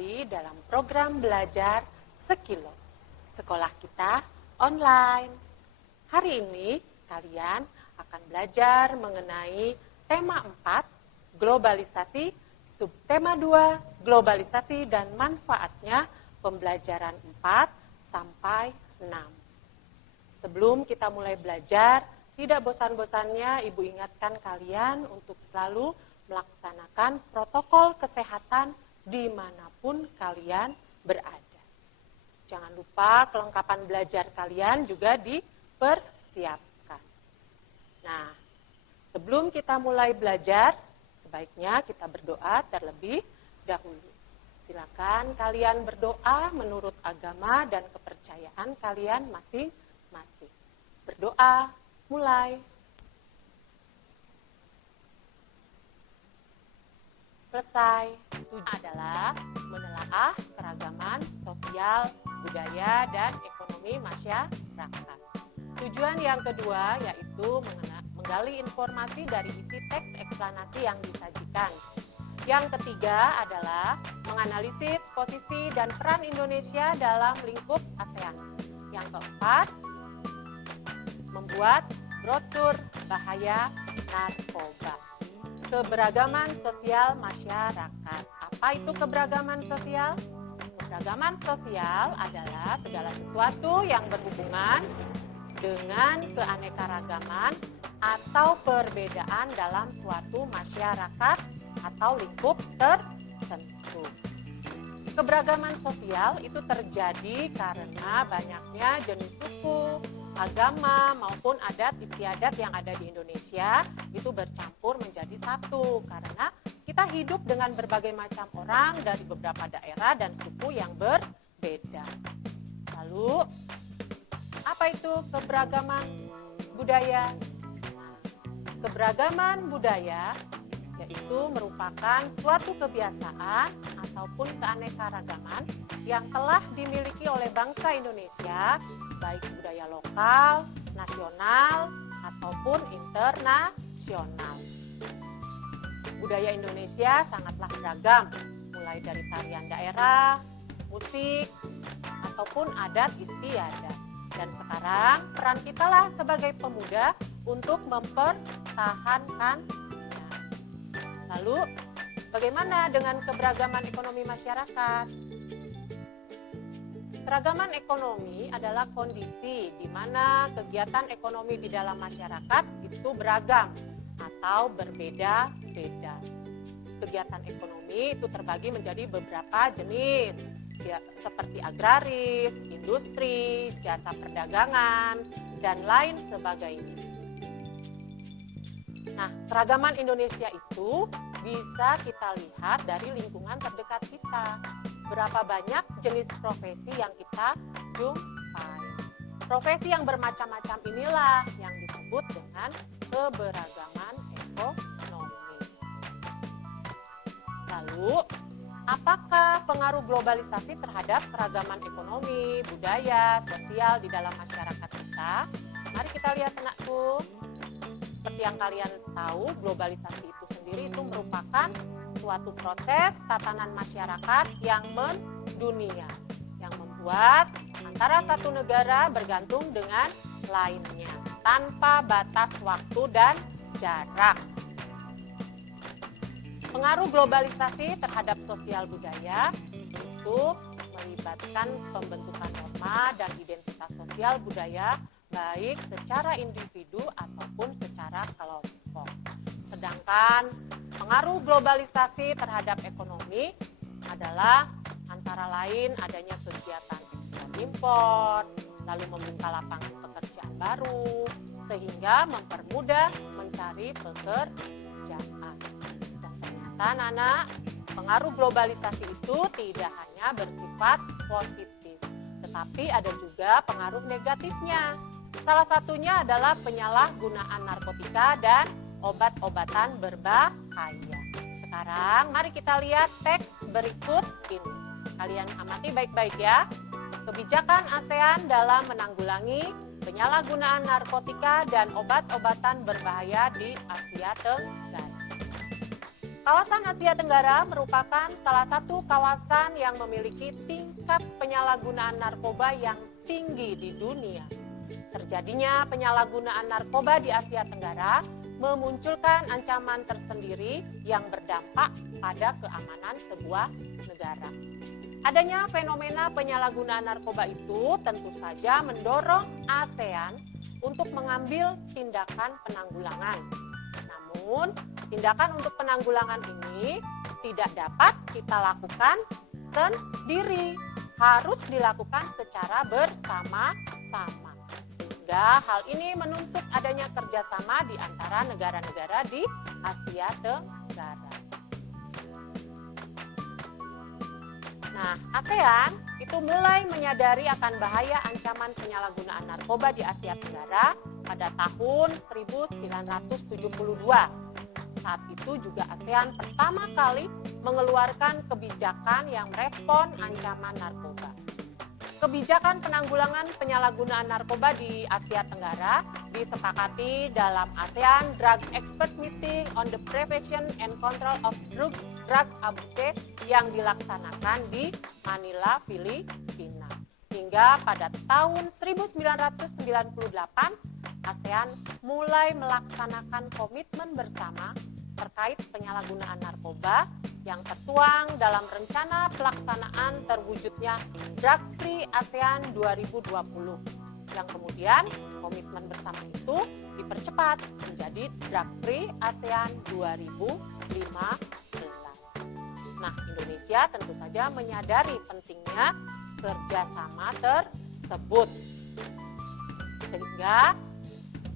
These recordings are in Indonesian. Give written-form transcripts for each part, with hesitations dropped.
kembali dalam program belajar Sekilo. Sekolah kita online. Hari ini kalian akan belajar mengenai tema 4, globalisasi, subtema 2, globalisasi dan manfaatnya, pembelajaran 4 sampai 6. Sebelum kita mulai belajar, tidak bosan-bosannya Ibu ingatkan kalian untuk selalu melaksanakan protokol kesehatan dimanapun kalian berada. Jangan lupa kelengkapan belajar kalian juga dipersiapkan. Nah, sebelum kita mulai belajar, sebaiknya kita berdoa terlebih dahulu. Silakan kalian berdoa menurut agama dan kepercayaan kalian masing-masing. Berdoa, mulai. Selesai. Tujuan adalah menelaah keragaman sosial, budaya, dan ekonomi masyarakat. Tujuan yang kedua yaitu menggali informasi dari isi teks eksplanasi yang disajikan. Yang ketiga adalah menganalisis posisi dan peran Indonesia dalam lingkup ASEAN. Yang keempat, membuat brosur bahaya narkoba. Keberagaman sosial masyarakat. Apa itu keberagaman sosial? Keberagaman sosial adalah segala sesuatu yang berhubungan dengan keanekaragaman atau perbedaan dalam suatu masyarakat atau lingkup tertentu. Keberagaman sosial itu terjadi karena banyaknya jenis suku, agama maupun adat istiadat yang ada di Indonesia itu bercampur menjadi satu karena kita hidup dengan berbagai macam orang dari beberapa daerah dan suku yang berbeda. Lalu apa itu keberagaman budaya? Keberagaman budaya yaitu merupakan suatu kebiasaan ataupun keanekaragaman yang telah dimiliki oleh bangsa Indonesia, baik budaya lokal, nasional, ataupun internasional. Budaya Indonesia sangatlah beragam, mulai dari tarian daerah, musik, ataupun adat istiadat. Dan sekarang peran kita lah sebagai pemuda untuk mempertahankan. Lalu, bagaimana dengan keberagaman ekonomi masyarakat? Keragaman ekonomi adalah kondisi di mana kegiatan ekonomi di dalam masyarakat itu beragam atau berbeda-beda. Kegiatan ekonomi itu terbagi menjadi beberapa jenis, seperti agraris, industri, jasa perdagangan, dan lain sebagainya. Nah, keragaman Indonesia itu bisa kita lihat dari lingkungan terdekat kita. Berapa banyak jenis profesi yang kita jumpai. Profesi yang bermacam-macam inilah yang disebut dengan keberagaman ekonomi. Lalu, apakah pengaruh globalisasi terhadap keragaman ekonomi, budaya, sosial di dalam masyarakat kita? Mari kita lihat anakku. Seperti yang kalian tahu, globalisasi itu sendiri itu merupakan suatu proses tatanan masyarakat yang mendunia, yang membuat antara satu negara bergantung dengan lainnya, tanpa batas waktu dan jarak. Pengaruh globalisasi terhadap sosial budaya itu melibatkan pembentukan norma dan identitas sosial budaya baik secara individu ataupun secara kelompok. Sedangkan pengaruh globalisasi terhadap ekonomi adalah antara lain adanya kegiatan ekspor impor, lalu membuka lapangan pekerjaan baru, sehingga mempermudah mencari pekerjaan. Dan ternyata anak-anak, pengaruh globalisasi itu tidak hanya bersifat positif, tetapi ada juga pengaruh negatifnya. Salah satunya adalah penyalahgunaan narkotika dan obat-obatan berbahaya. Sekarang mari kita lihat teks berikut ini. Kalian amati baik-baik ya. Kebijakan ASEAN dalam menanggulangi penyalahgunaan narkotika dan obat-obatan berbahaya di Asia Tenggara. Kawasan Asia Tenggara merupakan salah satu kawasan yang memiliki tingkat penyalahgunaan narkoba yang tinggi di dunia. Terjadinya penyalahgunaan narkoba di Asia Tenggara memunculkan ancaman tersendiri yang berdampak pada keamanan sebuah negara. Adanya fenomena penyalahgunaan narkoba itu tentu saja mendorong ASEAN untuk mengambil tindakan penanggulangan. Namun, tindakan untuk penanggulangan ini tidak dapat kita lakukan sendiri, harus dilakukan secara bersama-sama. Sehingga hal ini menuntut adanya kerjasama di antara negara-negara di Asia Tenggara. Nah, ASEAN itu mulai menyadari akan bahaya ancaman penyalahgunaan narkoba di Asia Tenggara pada tahun 1972. Saat itu juga ASEAN pertama kali mengeluarkan kebijakan yang merespon ancaman narkoba. Kebijakan penanggulangan penyalahgunaan narkoba di Asia Tenggara disepakati dalam ASEAN Drug Expert Meeting on the Prevention and Control of Drug Abuse yang dilaksanakan di Manila, Filipina. Hingga pada tahun 1998, ASEAN mulai melaksanakan komitmen bersama terkait penyalahgunaan narkoba yang tertuang dalam rencana pelaksanaan terwujudnya Drug Free ASEAN 2020. Yang kemudian komitmen bersama itu dipercepat menjadi Drug Free ASEAN 2015. Nah, Indonesia tentu saja menyadari pentingnya kerjasama tersebut. Sehingga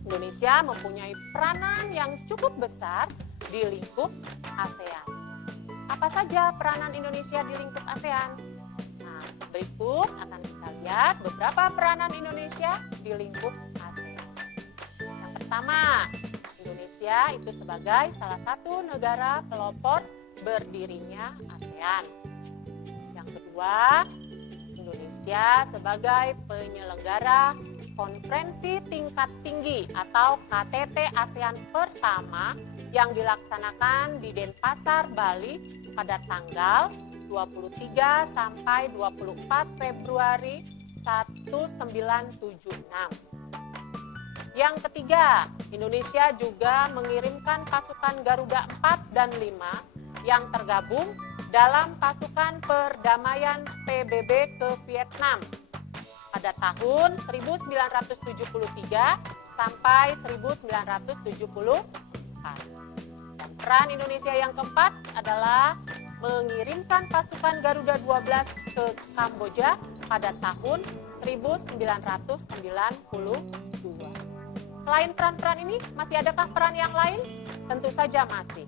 Indonesia mempunyai peranan yang cukup besar di lingkup ASEAN. Apa saja peranan Indonesia di lingkup ASEAN? Nah, berikut akan kita lihat beberapa peranan Indonesia di lingkup ASEAN. Yang pertama, Indonesia itu sebagai salah satu negara pelopor berdirinya ASEAN. Yang kedua, Indonesia sebagai penyelenggara konferensi tingkat tinggi atau KTT ASEAN pertama yang dilaksanakan di Denpasar, Bali pada tanggal 23 sampai 24 Februari 1976. Yang ketiga, Indonesia juga mengirimkan pasukan Garuda 4 dan 5 yang tergabung dalam pasukan perdamaian PBB ke Vietnam pada tahun 1973 sampai 1974. Dan peran Indonesia yang keempat adalah mengirimkan pasukan Garuda 12 ke Kamboja pada tahun 1992. Selain peran-peran ini, masih adakah peran yang lain? Tentu saja masih.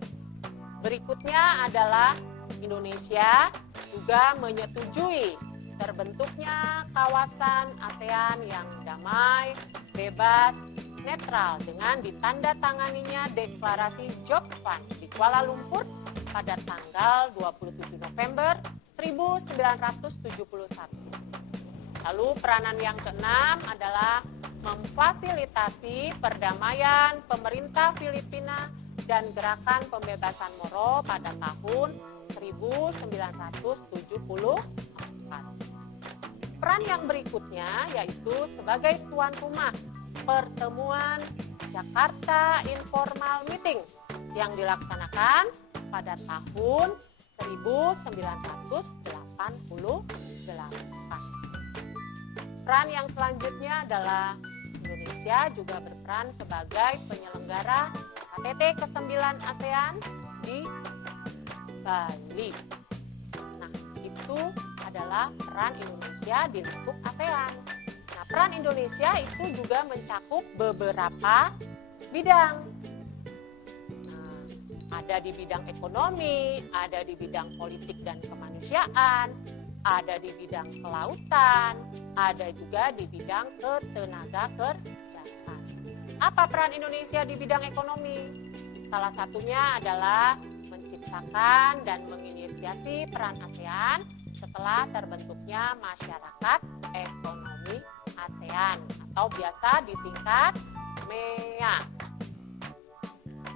Berikutnya adalah Indonesia juga menyetujui terbentuknya kawasan ASEAN yang damai, bebas, netral dengan ditandatanganinya deklarasi Jokvan di Kuala Lumpur pada tanggal 27 November 1971. Lalu peranan yang keenam adalah memfasilitasi perdamaian pemerintah Filipina dan gerakan pembebasan Moro pada tahun 1974. Peran yang berikutnya yaitu sebagai tuan rumah pertemuan Jakarta Informal Meeting yang dilaksanakan pada tahun 1988. Peran yang selanjutnya adalah Indonesia juga berperan sebagai penyelenggara KTT ke-9 ASEAN di Bali. Nah, itu adalah peran Indonesia di lingkup ASEAN. Nah, peran Indonesia itu juga mencakup beberapa bidang. Nah, ada di bidang ekonomi, ada di bidang politik dan kemanusiaan, ada di bidang kelautan, ada juga di bidang ketenagakerjaan. Apa peran Indonesia di bidang ekonomi? Salah satunya adalah menciptakan dan menginisiasi peran ASEAN setelah terbentuknya Masyarakat Ekonomi ASEAN atau biasa disingkat MEA.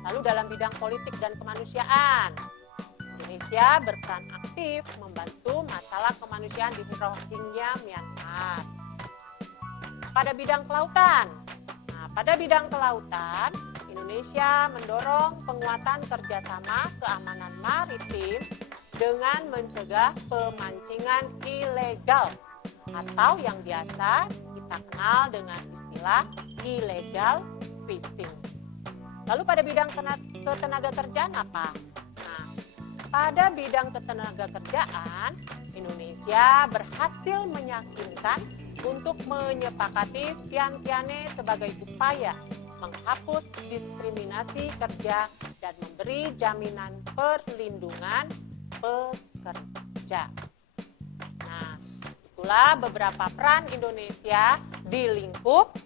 Lalu dalam bidang politik dan kemanusiaan, Indonesia berperan aktif membantu masalah kemanusiaan di Rohingya, Myanmar. Pada bidang kelautan, Indonesia mendorong penguatan kerjasama keamanan maritim dengan mencegah pemancingan ilegal atau yang biasa kita kenal dengan istilah illegal fishing. Lalu pada bidang ketenaga kerjaan apa? Nah, pada bidang ketenaga kerjaan, Indonesia berhasil meyakinkan untuk menyepakati Vientiane sebagai upaya menghapus diskriminasi kerja dan memberi jaminan perlindungan pekerja. Nah, itulah beberapa peran Indonesia di lingkup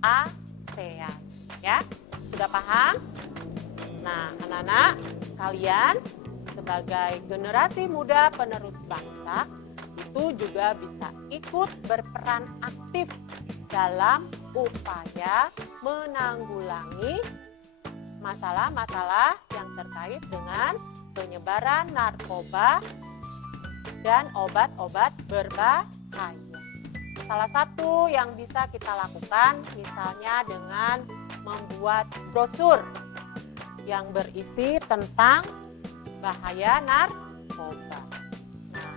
ASEAN. Ya, sudah paham? Nah, anak-anak, kalian sebagai generasi muda penerus bangsa itu juga bisa ikut berperan aktif dalam upaya menanggulangi masalah-masalah yang terkait dengan penyebaran narkoba dan obat-obat berbahaya. Salah satu yang bisa kita lakukan misalnya dengan membuat brosur yang berisi tentang bahaya narkoba. Nah,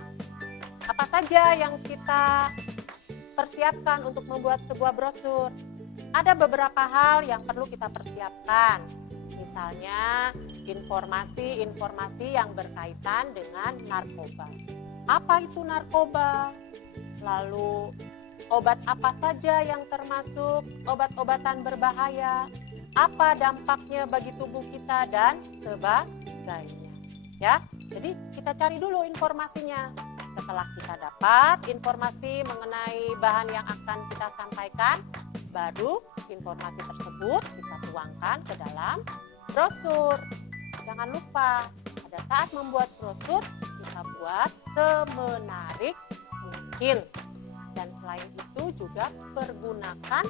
apa saja yang kita persiapkan untuk membuat sebuah brosur? Ada beberapa hal yang perlu kita persiapkan. Misalnya informasi-informasi yang berkaitan dengan narkoba. Apa itu narkoba? Lalu obat apa saja yang termasuk obat-obatan berbahaya? Apa dampaknya bagi tubuh kita dan sebagainya. Ya, jadi kita cari dulu informasinya. Setelah kita dapat informasi mengenai bahan yang akan kita sampaikan, baru informasi tersebut kita tuangkan ke dalam brosur. Jangan lupa, pada saat membuat brosur, kita buat semenarik mungkin. Dan selain itu juga pergunakan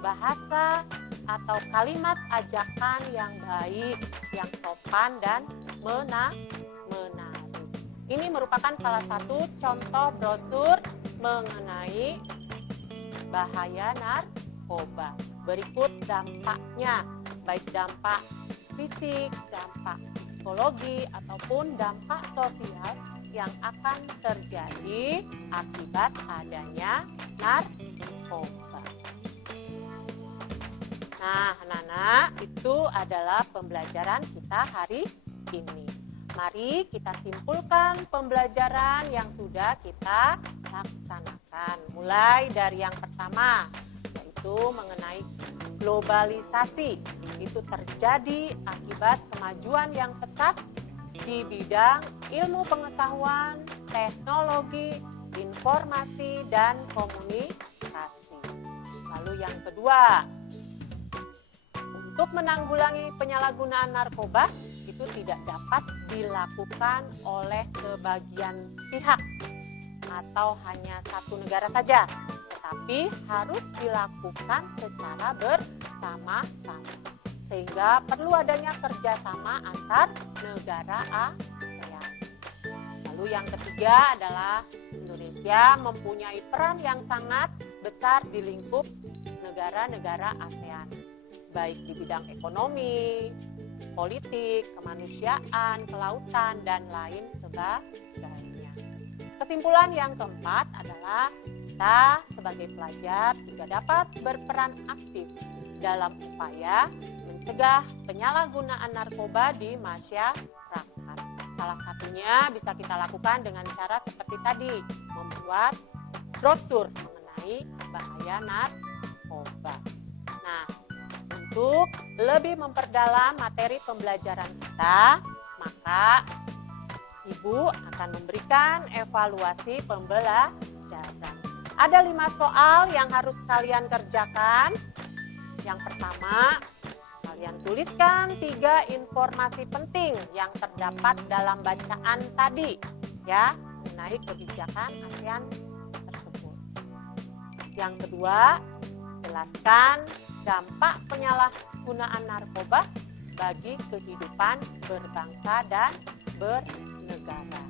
bahasa atau kalimat ajakan yang baik, yang sopan dan menarik. Ini merupakan salah satu contoh brosur mengenai bahaya narkoba. Berikut dampaknya, baik dampak fisik, dampak psikologi, ataupun dampak sosial yang akan terjadi akibat adanya narkoba. Nah, anak-anak, itu adalah pembelajaran kita hari ini. Mari kita simpulkan pembelajaran yang sudah kita laksanakan. Mulai dari yang pertama, yaitu mengenai globalisasi. Itu terjadi akibat kemajuan yang pesat di bidang ilmu pengetahuan, teknologi, informasi, dan komunikasi. Lalu yang kedua, untuk menanggulangi penyalahgunaan narkoba itu tidak dapat dilakukan oleh sebagian pihak atau hanya satu negara saja, tetapi harus dilakukan secara bersama-sama. Sehingga perlu adanya kerjasama antar negara ASEAN. Lalu yang ketiga adalah Indonesia mempunyai peran yang sangat besar di lingkup negara-negara ASEAN, baik di bidang ekonomi, politik, kemanusiaan, kelautan, dan lain sebagainya. Kesimpulan yang keempat adalah kita sebagai pelajar juga dapat berperan aktif dalam upaya mencegah penyalahgunaan narkoba di masyarakat. Salah satunya bisa kita lakukan dengan cara seperti tadi, membuat brosur mengenai bahaya narkoba. Nah, untuk lebih memperdalam materi pembelajaran kita, maka Ibu akan memberikan evaluasi pembelajaran. Ada 5 soal yang harus kalian kerjakan. Yang pertama, kalian tuliskan 3 informasi penting yang terdapat dalam bacaan tadi, ya, mengenai kebijakan ASEAN tersebut. Yang kedua, jelaskan dampak penyalahgunaan narkoba bagi kehidupan berbangsa dan bernegara. negara.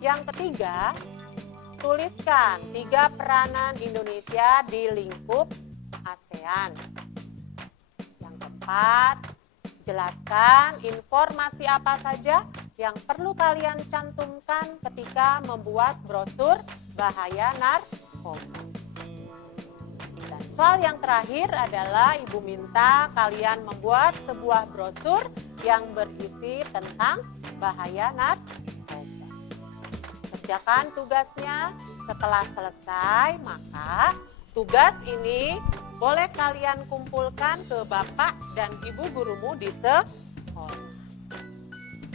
Yang ketiga, tuliskan 3 peranan Indonesia di lingkup ASEAN. Yang keempat, jelaskan informasi apa saja yang perlu kalian cantumkan ketika membuat brosur bahaya narkoba. Dan soal yang terakhir adalah Ibu minta kalian membuat sebuah brosur yang berisi tentang bahaya narkoba. Kerjakan tugasnya. Setelah selesai, maka tugas ini boleh kalian kumpulkan ke Bapak dan Ibu gurumu di sekolah.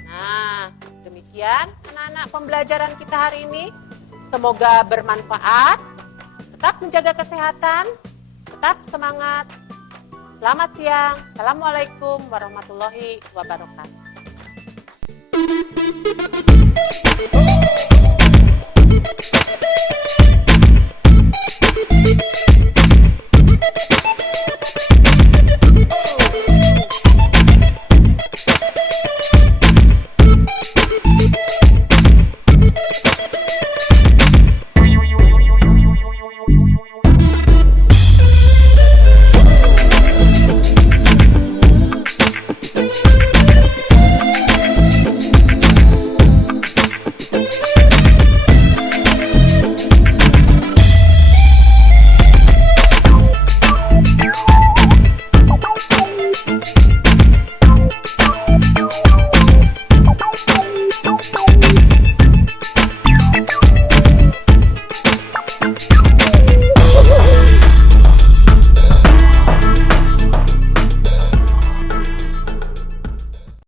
Nah, demikian anak-anak pembelajaran kita hari ini. Semoga bermanfaat. Tetap menjaga kesehatan, tetap semangat. Selamat siang. Assalamualaikum warahmatullahi wabarakatuh.